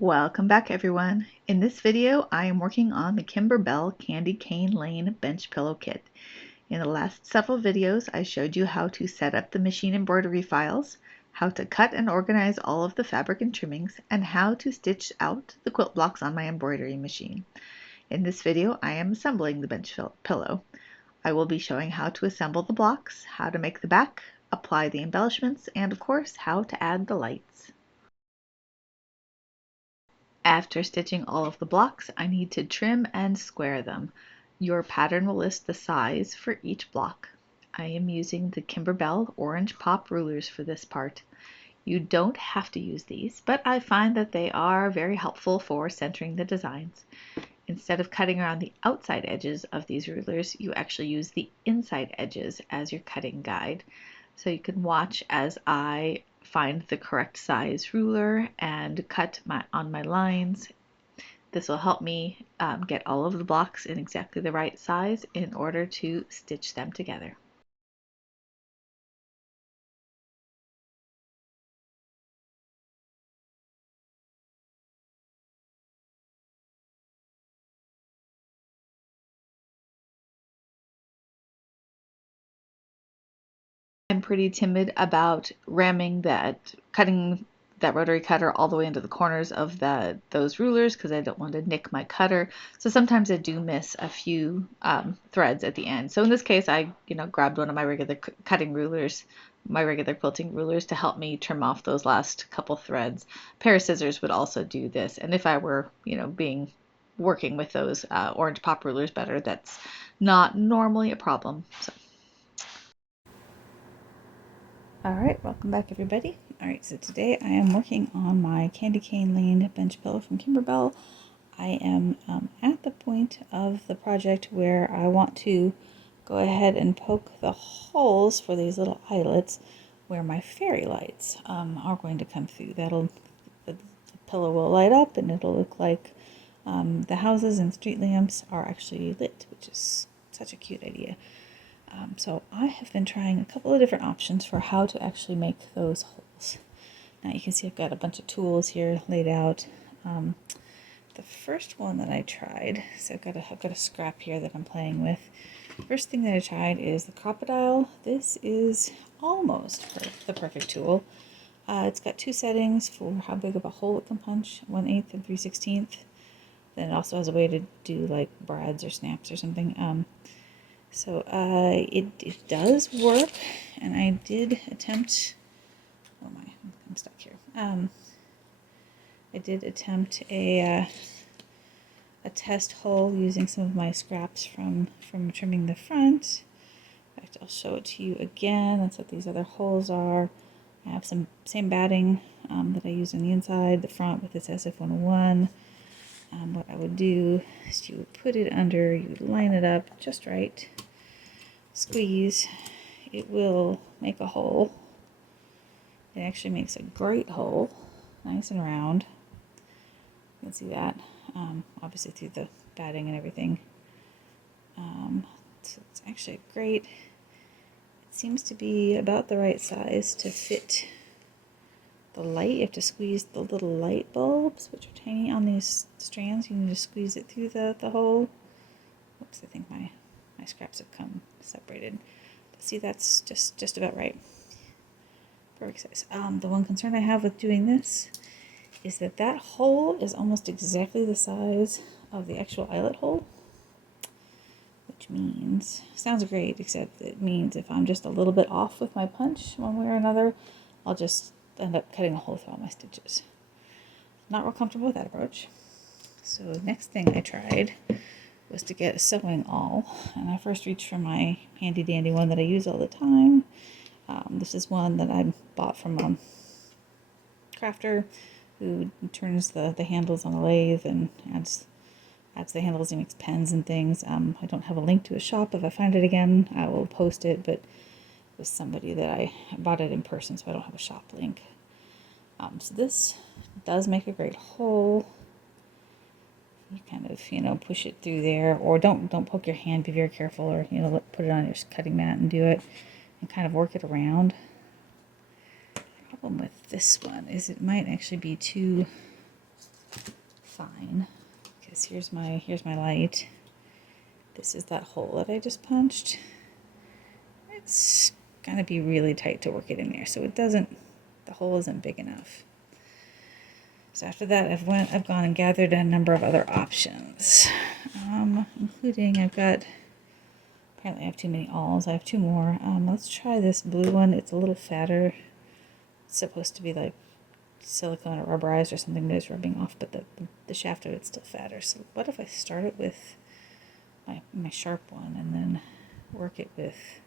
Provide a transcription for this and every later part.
Welcome back everyone. In this video I am working on the Kimberbell Candy Cane Lane Bench Pillow Kit. In the last several videos I showed you how to set up the machine embroidery files, how to cut and organize all of the fabric and trimmings, and how to stitch out the quilt blocks on my embroidery machine. In this video I am assembling the bench pillow. I will be showing how to assemble the blocks, how to make the back, apply the embellishments, and of course how to add the lights. After stitching all of the blocks, I need to trim and square them. Your pattern will list the size for each block. I am using the Kimberbell orange pop rulers for this part. You don't have to use these, but I find that they are very helpful for centering the designs. Instead of cutting around the outside edges of these rulers, you actually use the inside edges as your cutting guide. So you can watch as I find the correct size ruler and cut on my lines. This will help me get all of the blocks in exactly the right size in order to stitch them together. I'm pretty timid about cutting that rotary cutter all the way into the corners of those rulers because I don't want to nick my cutter. So sometimes I do miss a few threads at the end. So in this case, I grabbed one of my regular cutting rulers, my regular quilting rulers, to help me trim off those last couple threads. A pair of scissors would also do this, and if I were working with those orange pop rulers better, that's not normally a problem. So. Alright, welcome back everybody. Alright, so today I am working on my Candy Cane Lane bench pillow from Kimberbell. I am at the point of the project where I want to go ahead and poke the holes for these little eyelets where my fairy lights are going to come through. The pillow will light up and it'll look like the houses and street lamps are actually lit, which is such a cute idea. So I have been trying a couple of different options for how to actually make those holes. Now you can see I've got a bunch of tools here laid out. The first one that I tried, so I've got a scrap here that I'm playing with. First thing that I tried is the crocodile. This is almost the perfect tool. It's got two settings for how big of a hole it can punch, 1/8 and 3/16. Then it also has a way to do like brads or snaps or something. So it does work, and I did attempt. Oh my, I'm stuck here. I did attempt a test hole using some of my scraps from trimming the front. In fact, I'll show it to you again. That's what these other holes are. I have some same batting that I use on the inside, the front with this SF101. What I would do is you would put it under, you would line it up just right. Squeeze, it will make a hole. It actually makes a great hole, nice and round. You can see that, obviously through the batting and everything. So it's actually great. It seems to be about the right size to fit the light. You have to squeeze the little light bulbs, which are tiny on these strands. You need to squeeze it through the hole. Oops, I think my scraps have come separated. But see, that's just about right. Perfect size. The one concern I have with doing this is that hole is almost exactly the size of the actual eyelet hole, which means, sounds great, except it means if I'm just a little bit off with my punch one way or another, I'll just end up cutting a hole through all my stitches. Not real comfortable with that approach. So next thing I tried was to get a sewing awl, and I first reached for my handy dandy one that I use all the time. This is one that I bought from a crafter who turns the handles on a lathe and adds the handles and makes pens and things. I don't have a link to a shop. If I find it again, I will post it, but it was somebody that I bought it in person, so I don't have a shop link. So this does make a great hole. You kind of, push it through there, or don't poke your hand, be very careful, or, put it on your cutting mat and do it, and kind of work it around. The problem with this one is it might actually be too fine, because here's my light. This is that hole that I just punched. It's gonna be really tight to work it in there, so the hole isn't big enough. So after that, I've gone and gathered a number of other options, including apparently I have too many awls. I have two more. Let's try this blue one. It's a little fatter. It's supposed to be like silicone or rubberized or something that is rubbing off, but the shaft of it's still fatter. So what if I start it with my sharp one and then work it with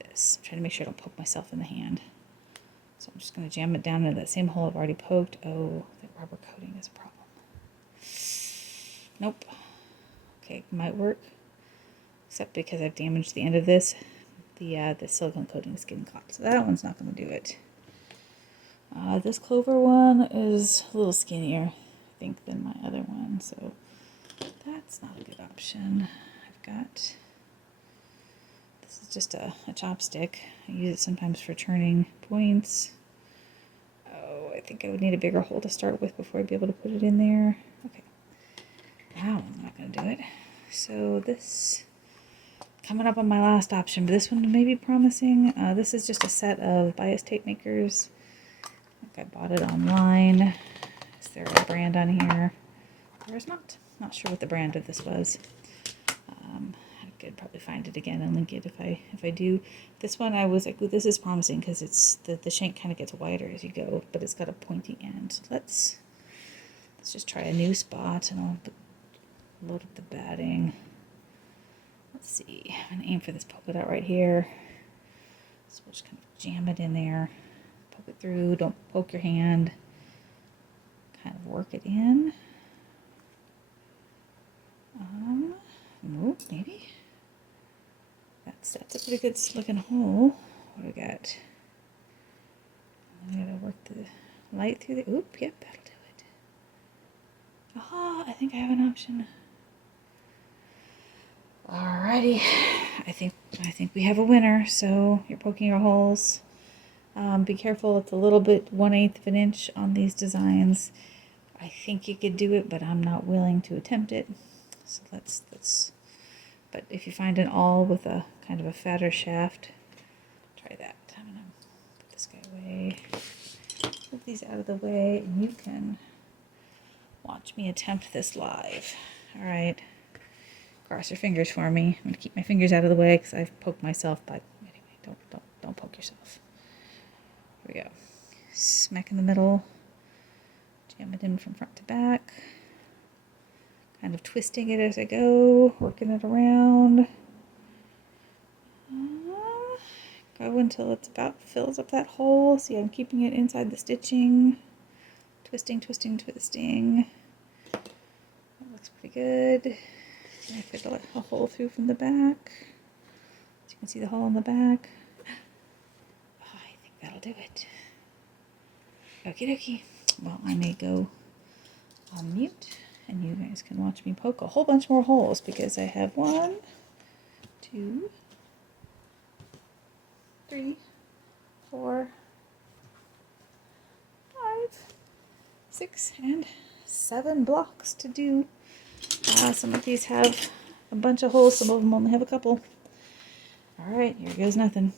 this? I'm trying to make sure I don't poke myself in the hand. So I'm just going to jam it down into that same hole I've already poked. Oh, the rubber coating is a problem. Nope. Okay, might work. Except because I've damaged the end of this, the silicone coating is getting caught. So that one's not going to do it. This clover one is a little skinnier, I think, than my other one. So that's not a good option. This is just a chopstick. I use it sometimes for turning points. Oh, I think I would need a bigger hole to start with before I'd be able to put it in there. Okay. That one's not going to do it. So this, coming up on my last option, but this one may be promising. This is just a set of bias tape makers. I think I bought it online. Is there a brand on here? There's not. Not sure what the brand of this was. I could probably find it again and link it if I do. This one I was like, well, this is promising because it's the shank kind of gets wider as you go, but it's got a pointy end. So let's just try a new spot and I'll load up the batting. Let's see. I'm gonna aim for this polka dot right here. So we'll just kind of jam it in there, poke it through. Don't poke your hand. Kind of work it in. Nope, maybe. That's a pretty good looking hole. What do we got? I gotta work the light through the. Oop, yep, that'll do it. Ah, I think I have an option. Alrighty, I think we have a winner. So you're poking your holes. Be careful. It's a little bit 1/8 of an inch on these designs. I think you could do it, but I'm not willing to attempt it. So let's. But if you find an awl with a kind of a fatter shaft, try that. I'm gonna put this guy away. Move these out of the way, and you can watch me attempt this live. All right. Cross your fingers for me. I'm gonna keep my fingers out of the way because I've poked myself. But anyway, don't poke yourself. Here we go. Smack in the middle. Jam it in from front to back. Kind of twisting it as I go, working it around. Go until it's about fills up that hole. See, I'm keeping it inside the stitching. Twisting, twisting, twisting. That looks pretty good. I fit a hole through from the back. So you can see the hole in the back. Oh, I think that'll do it. Okie dokie. Well, I may go on mute, and you guys can watch me poke a whole bunch more holes because I have 1, 2, 3, 4, 5, 6, and 7 blocks to do. Some of these have a bunch of holes, some of them only have a couple. Alright, here goes nothing.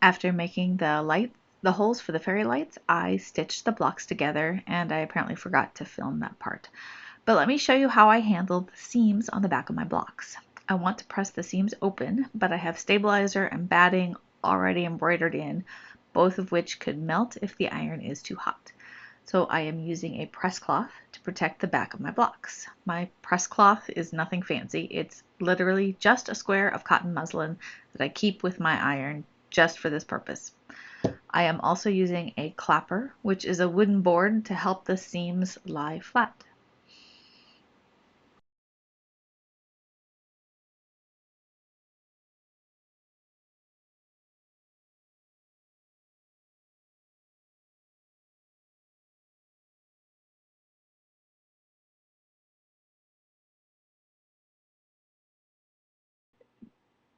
After making the holes for the fairy lights, I stitched the blocks together, and I apparently forgot to film that part. But let me show you how I handled the seams on the back of my blocks. I want to press the seams open, but I have stabilizer and batting already embroidered in, both of which could melt if the iron is too hot. So I am using a press cloth to protect the back of my blocks. My press cloth is nothing fancy. It's literally just a square of cotton muslin that I keep with my iron just for this purpose. I am also using a clapper, which is a wooden board to help the seams lie flat.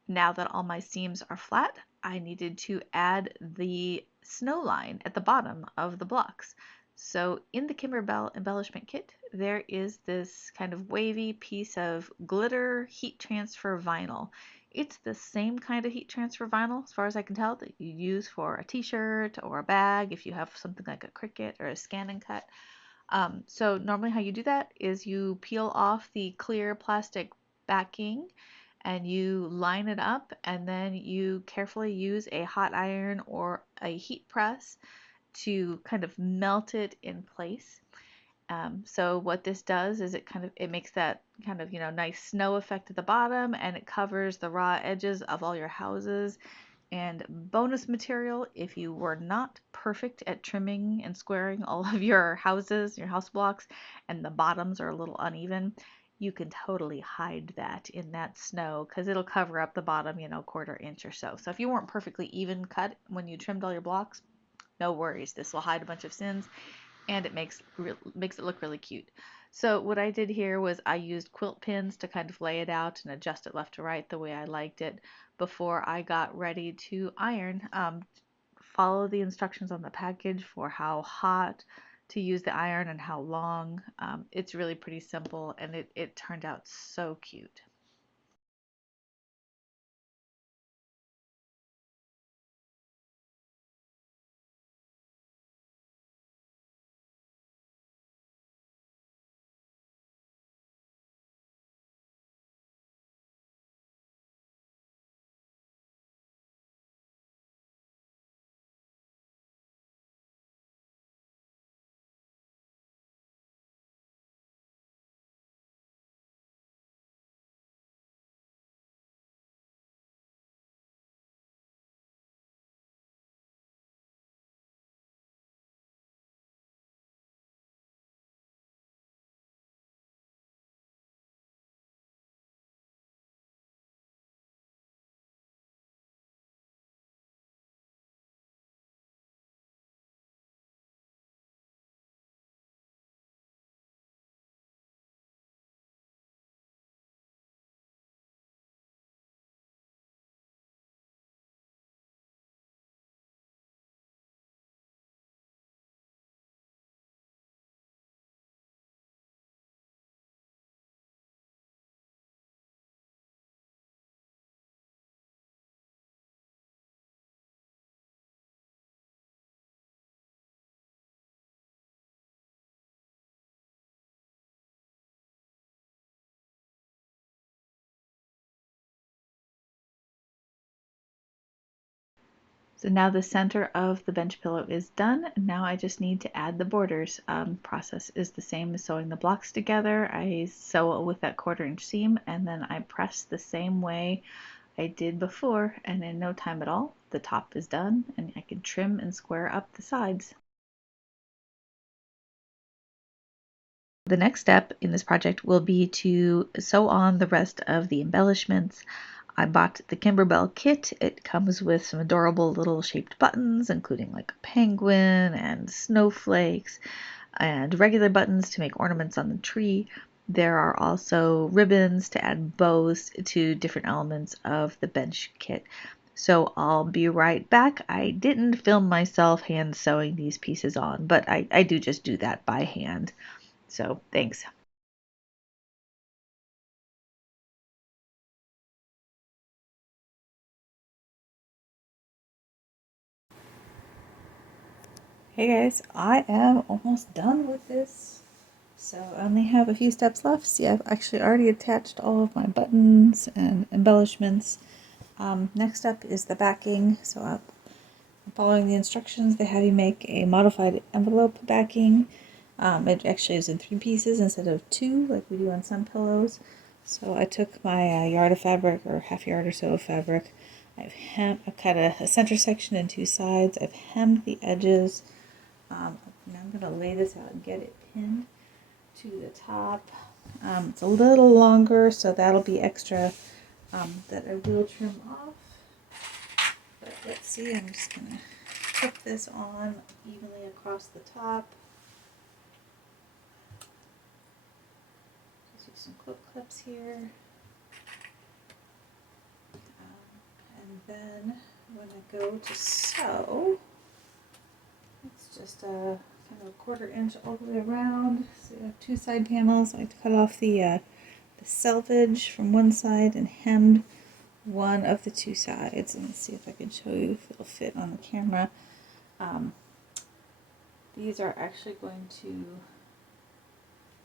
Now that all my seams are flat, I needed to add the snow line at the bottom of the blocks. So in the Kimberbell embellishment kit, there is this kind of wavy piece of glitter heat transfer vinyl. It's the same kind of heat transfer vinyl, as far as I can tell, that you use for a t-shirt or a bag if you have something like a Cricut or a Scan and Cut. So normally how you do that is you peel off the clear plastic backing and you line it up, and then you carefully use a hot iron or a heat press to kind of melt it in place. So what this does is it makes that kind of nice snow effect at the bottom, and it covers the raw edges of all your houses. And bonus material, if you were not perfect at trimming and squaring all of your houses, your house blocks, and the bottoms are a little uneven, you can totally hide that in that snow because it'll cover up the bottom, quarter inch or so. So if you weren't perfectly even cut when you trimmed all your blocks, no worries. This will hide a bunch of sins, and it makes it look really cute. So what I did here was I used quilt pins to kind of lay it out and adjust it left to right the way I liked it before I got ready to iron. Follow the instructions on the package for how hot to use the iron and how long. It's really pretty simple, and it turned out so cute. So now the center of the bench pillow is done. Now I just need to add the borders. Process is the same as sewing the blocks together. I sew with that quarter-inch seam, and then I press the same way I did before, and in no time at all, the top is done, and I can trim and square up the sides. The next step in this project will be to sew on the rest of the embellishments. I bought the Kimberbell kit. It comes with some adorable little shaped buttons, including like a penguin and snowflakes, and regular buttons to make ornaments on the tree. There are also ribbons to add bows to different elements of the bench kit. So I'll be right back. I didn't film myself hand sewing these pieces on, but I do just do that by hand. So thanks. Hey guys, I am almost done with this. So I only have a few steps left. See, I've actually already attached all of my buttons and embellishments. Next up is the backing. So I'm following the instructions. They have you make a modified envelope backing. It actually is in 3 pieces instead of 2 like we do on some pillows. So I took my yard of fabric, or half yard or so of fabric. I've cut a center section and 2 sides. I've hemmed the edges. Now I'm going to lay this out and get it pinned to the top. It's a little longer, so that'll be extra that I will trim off. But let's see, I'm just going to clip this on evenly across the top. Just use some quilt clips here. And then when I go to sew, it's just a kind of a 1/4 inch all the way around. So you have 2 side panels. I like to cut off the selvage from one side and hemmed one of the 2 sides. And let's see if I can show you if it'll fit on the camera. These are actually going to,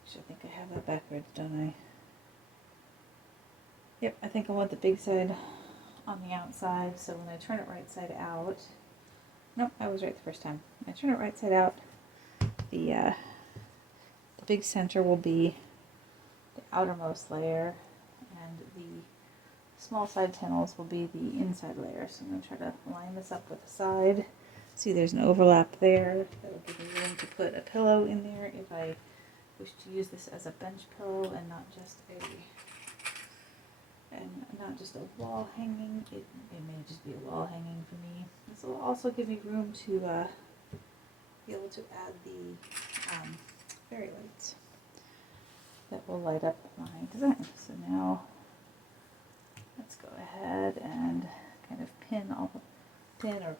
actually I think I have that backwards, don't I? Yep, I think I want the big side on the outside, so when I turn it right side out, nope, I was right the first time. When I turn it right side out, the big center will be the outermost layer, and the small side panels will be the inside layer. So I'm going to try to line this up with the side. See, there's an overlap there. That'll give me room to put a pillow in there if I wish to use this as a bench pillow and not just a wall hanging. It may just be a wall hanging for me. This will also give me room to be able to add the fairy lights that will light up my design. So now let's go ahead and kind of pin or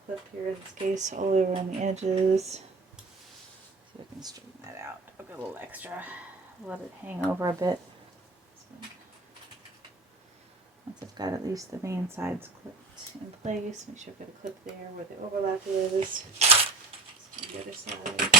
clip here in this case all the way around the edges. See if I can straighten that out. I'll get a little extra. Let it hang over a bit. So once I've got at least the main sides clipped in place, make sure I've got a clip there where the overlap is. So the other side.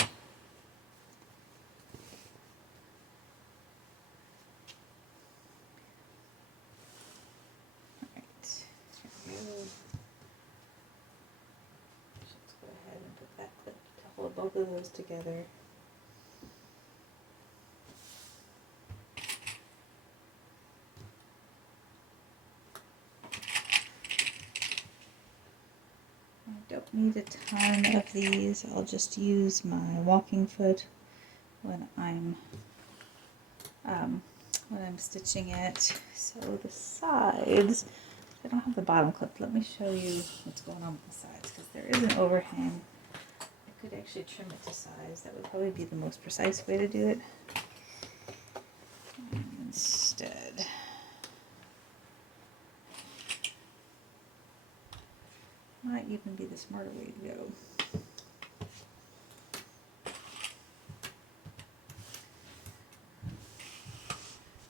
Hold both of those together. I don't need a ton of these. I'll just use my walking foot when I'm stitching it. So the sides, I don't have the bottom clipped. Let me show you what's going on with the sides, because there is an overhang. I could actually trim it to size. That would probably be the most precise way to do it. And instead, might even be the smarter way to go.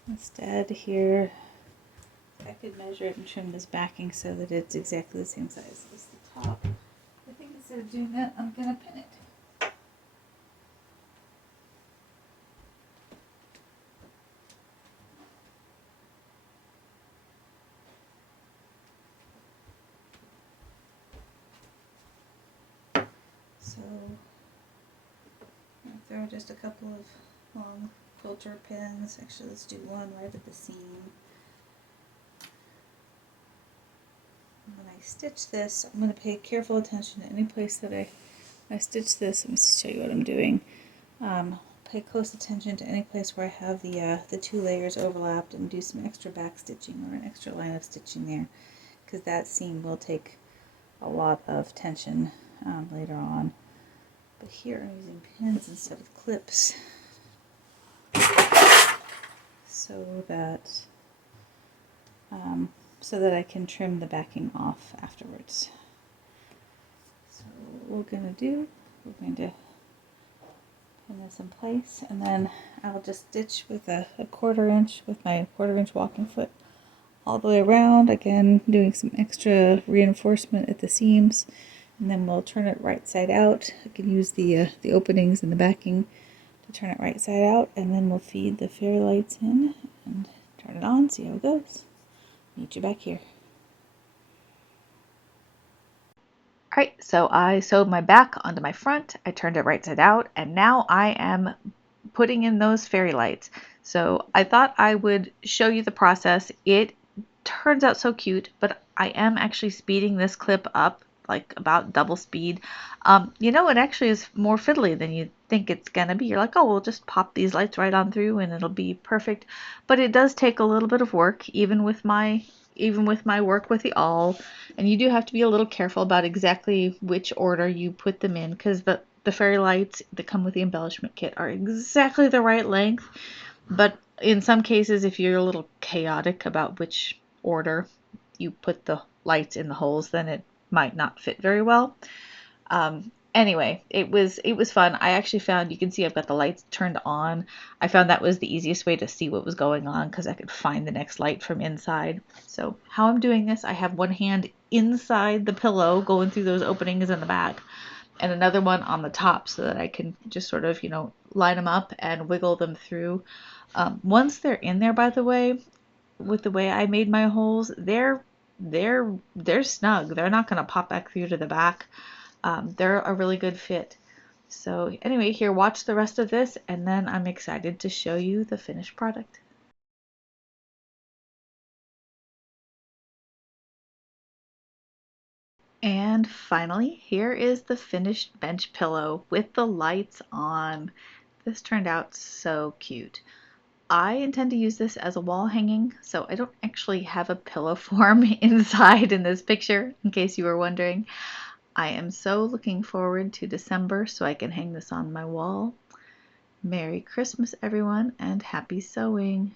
Instead here, I could measure it and trim this backing so that it's exactly the same size as the top. I think instead of doing that, I'm going to pin it. So I'll throw just a couple of long quilter pins. Actually, let's do one right at the seam. And when I stitch this, I'm going to pay careful attention to any place that I stitch this. Let me show you what I'm doing. Pay close attention to any place where I have the 2 layers overlapped, and do some extra back stitching or an extra line of stitching there, because that seam will take a lot of tension later on. But here I'm using pins instead of clips, so that I can trim the backing off afterwards. So what we're going to do, we're going to pin this in place, and then I'll just stitch with a 1/4 inch with my 1/4 inch walking foot all the way around, again doing some extra reinforcement at the seams, And then we'll turn it right side out. I can use the openings in the backing to turn it right side out, and then we'll feed the fairy lights in and turn it on, see how it goes. Meet you back here. Alright, so I sewed my back onto my front, I turned it right side out, and now I am putting in those fairy lights. So I thought I would show you the process. It turns out so cute, but I am actually speeding this clip up like about double speed. It actually is more fiddly than you think it's gonna be. You're like, oh, we'll just pop these lights right on through and it'll be perfect. But it does take a little bit of work, even with my work with the awl, and you do have to be a little careful about exactly which order you put them in, because the fairy lights that come with the embellishment kit are exactly the right length. But in some cases, if you're a little chaotic about which order you put the lights in the holes, then it might not fit very well. Anyway, it was fun. I actually found, you can see I've got the lights turned on. I found that was the easiest way to see what was going on because I could find the next light from inside. So how I'm doing this, I have one hand inside the pillow going through those openings in the back, and another one on the top so that I can just sort of, line them up and wiggle them through. Once they're in there, by the way, with the way I made my holes, they're snug. They're not going to pop back through to the back. They're a really good fit. So anyway, here, watch the rest of this, and then I'm excited to show you the finished product. And finally, here is the finished bench pillow with the lights on. This turned out so cute. I intend to use this as a wall hanging, so I don't actually have a pillow form inside in this picture, in case you were wondering. I am so looking forward to December so I can hang this on my wall. Merry Christmas, everyone, and happy sewing!